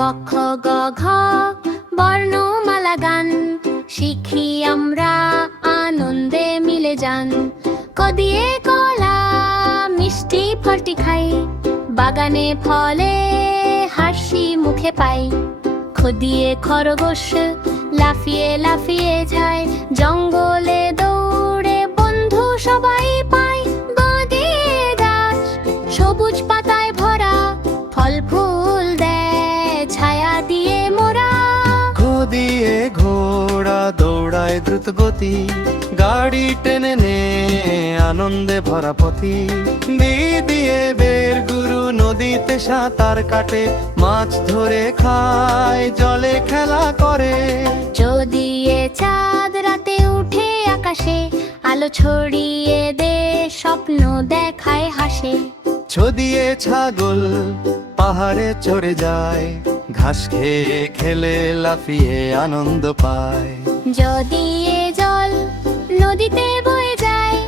ক খ গ ঘ বর্ণমালা গান শিখি আমরা আনন্দে মিলে যান। ক দিয়ে কলা মিষ্টি ফলটি খাই, বাগানে ফলে হাসি মুখে পাই। খ দিয়ে খরগোশ লাফিয়ে লাফিয়ে যায়, জঙ্গলে দৌড়ে বন্ধু সবাই পায়। গ দিয়ে গাছ সবুজ পাতায় ভরা, ফল ফুল দেয় ছায়া দিয়ে মোরা। ঘ দিয়ে ঘোড়া দৌড়ায় দ্রুত গতি, গাড়ি টেনে নে আনন্দে ভরা পথি। বি দিয়ে বের গুরু নদীতে সাঁতার কাটে, মাছ ধরে খায় জলে খেলা করে। চ দিয়ে চাঁদ রাতে উঠে আকাশে, আলো ছড়িয়ে দে স্বপ্ন দেখায় হাসে। ছ দিয়ে ছাগল পাহাড়ে চড়ে যায়, ঘাস খেয়ে খেলে লাফিয়ে আনন্দ পায়। জ দিয়ে জল নদীতে বয়ে যায়,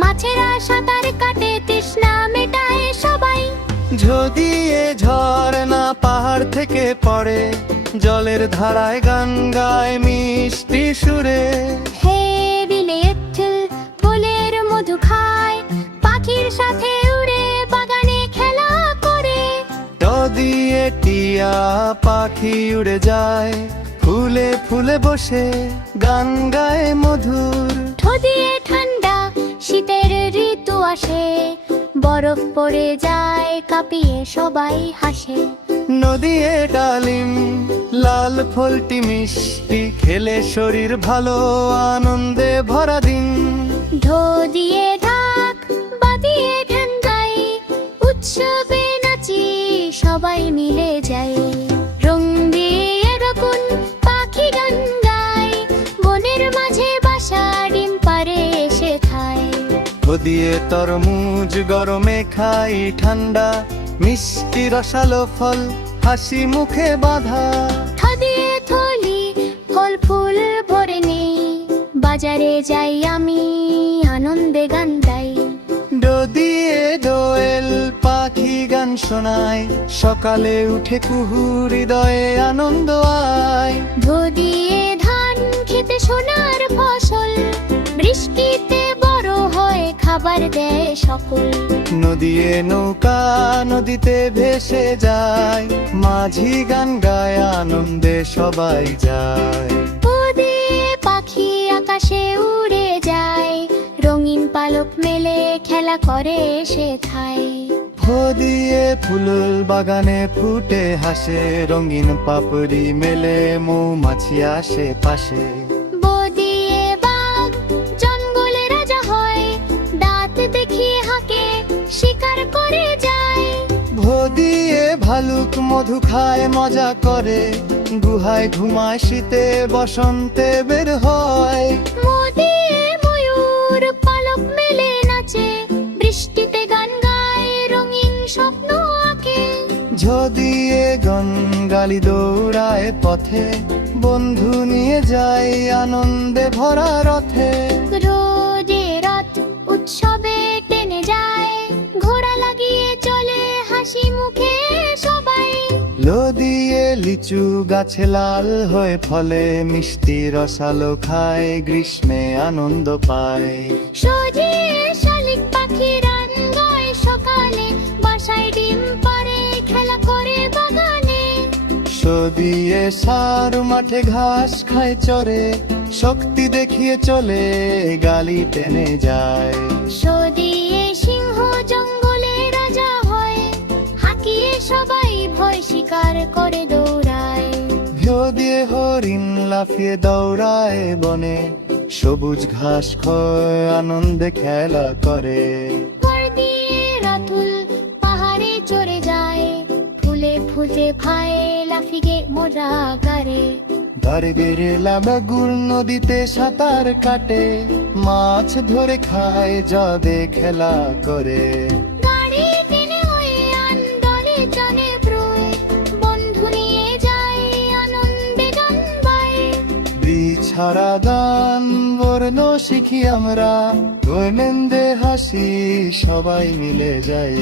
মাছেরা সাঁতার কাটে তৃষ্ণা মেটায় সবাই। ঝ দিয়ে ঝর্ণা পাহাড় থেকে পড়ে, জলের ধারায় গান গায় মিষ্টি সুরে। হে বিলে এঠেল ফুলের মধু খায়, পাখির সাথে উড়ে বাগানে খেলা করে। ট দিয়ে টিয়া পাখি উড়ে যায়, ফুলে ফুলে বসে গান গায় মধুর। ঠ দিয়ে ঠান্ডা শীতের ঋতু আসে, বরফ পড়ে যায় কাঁপিয়ে সবাই হাসে। ন দিয়ে ডালিম লাল ফলটি মিষ্টি, খেলে শরীর ভালো আনন্দে ভরা দিন। ঢ দিয়ে ঢাক বাদিয়ে ধ্যান গাই, উৎসবে নাচি সবাই মিলে যাই। রং দিয়ে রকুন পাখি গান গায়, বনের মাঝে বাসা ডিম পারে এসে খায়। ও দিয়ে তরমুজ গরমে খাই ঠান্ডা, মিষ্টি রসালো ফল হাসি মুখে বাঁধা। ঠ দিয়ে থলি ফল ফুল ভরে নেই, বাজারে যাই আমি আনন্দে গান গাই। ড দিয়ে দোয়েল পাখি গান শোনায়, সকালে উঠে কুহু হৃদয়ে আনন্দ আয়। ধ দিয়ে ধান খেতে সোনার ফসল, বৃষ্টিতে বড় হয় খাবার দেয় সকল। ন দিয়ে নৌকা নদীতে ভেসে যায়, মাঝি গান গায় আনন্দে সবাই যায়। ও দিয়ে পাখি আকাশে উড়ে যায়, রঙিন পালক মেলে খেলা করে সে থায়। ফ দিয়ে ফুল বাগানে ফুটে হাসে, রঙিন পাপড়ি মেলে মৌমাছি আসে পাশে। ব দিয়ে বাঘ জঙ্গলে রাজা হয়, দাঁত দেখিয়ে হাঁকে শিকার করে যায়। ভ দিয়ে ভালুক মধু খায় মজা করে, গুহায় ঘুমায় শীতে বসন্তে বের হয়। ম দিয়ে ময়ূর পালক মেলে নাচে, বৃষ্টিতে গান গায় রঙিন স্বপ্ন আঁকে। ঝ দিয়ে গনগালি দৌড়ায় পথে, বন্ধু নিয়ে যায় আনন্দে ভরা রথে। রোদে রথ উৎসবে টেনে যায়, ঘোড়া লাগিয়ে চলে হাসি মুখে সবাই। ল দিয়ে লিচু গাছে লাল হয়ে ফলে, মিষ্টি রসালো খায় গ্রীষ্মে আনন্দ পায়। সজিয়ে শালিক পাখি গান গায় সকালে, বাসায় ডিম পারে খেলা করে বাগানে। স দিয়ে সার মাঠে ঘাস খায় চরে, শক্তি দেখিয়ে চলে গালি টেনে যায়। স দিয়ে সিংহ জঙ্গলে রাজা হয়, হাঁকিয়ে সবাই ভয় শিকার করে দৌড়ায়। ভ দিয়ে হরিণ লাফিয়ে দৌড়ায় বনে, সবুজ ঘাস খয় আনন্দে খেলা করে। ঘর দিয়ে রাতুল পাহাড়ে চড়ে যায়, ফুলে ফুলে ভাই লাফিয়ে মোরা গারে। ধারে বেড়ে লাবাগুর নদীতে সাঁতার কাটে, মাছ ধরে খায় জলে খেলা করে। গাড়ি টেনে হয়ে আন্দোলে চলে ব্রুয়ে, বন্ধু নিয়ে যায় আনন্দে গান গায়। বিছাড়া গান বর্ণ শিখি আমরা, দৈনন্দে হাসি সবাই মিলে যায়।